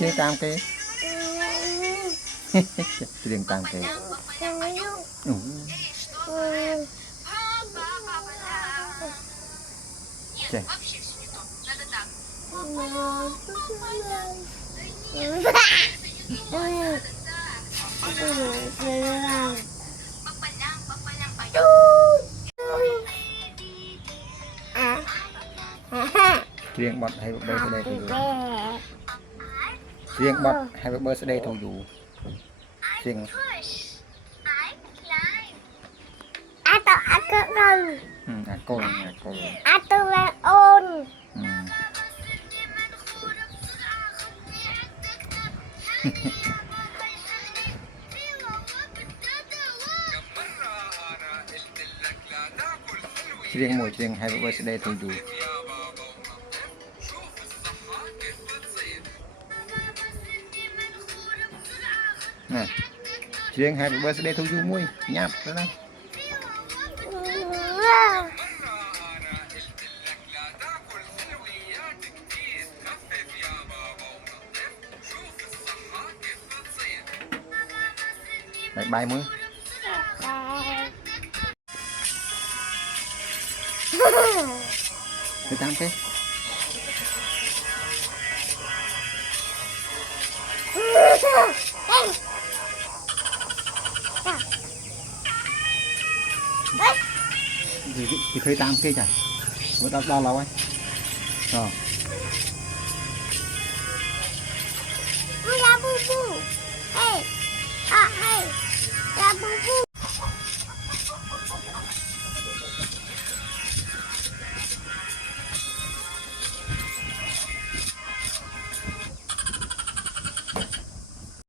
Chiêng tam cái Chiêng tam cái Chà. Riêng bật hay birthday to you. Riêng bật hay birthday to you. Riêng. Cô. Riêng mùi riêng happy birthday to you. Nè, riêng happy birthday to you mùi nháp đó đó. Bye bye mùi. Cái tam cái. Thì khơi tam kia chả. Bữa đó lâu ấy. Rồi.